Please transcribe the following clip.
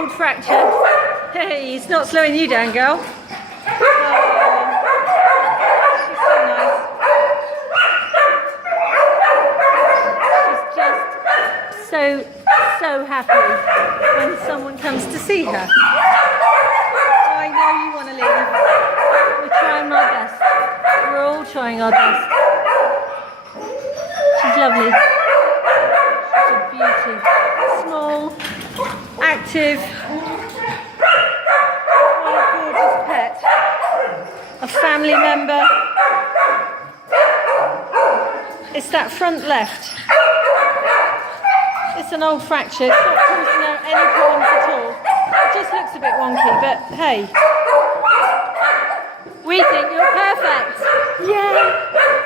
old fracture. Hey, it's not slowing you down, girl. Oh, she's so nice. She's just so happy when someone comes to see her. Oh, I know you want to leave. We're trying our best. We're all trying our best. She's lovely. She's a beauty. Small, active. What a gorgeous pet. A family member. It's that front left. It's an old fracture. It's not causing her any problems at all. It just looks a bit wonky, but hey. We think you're perfect. Yay!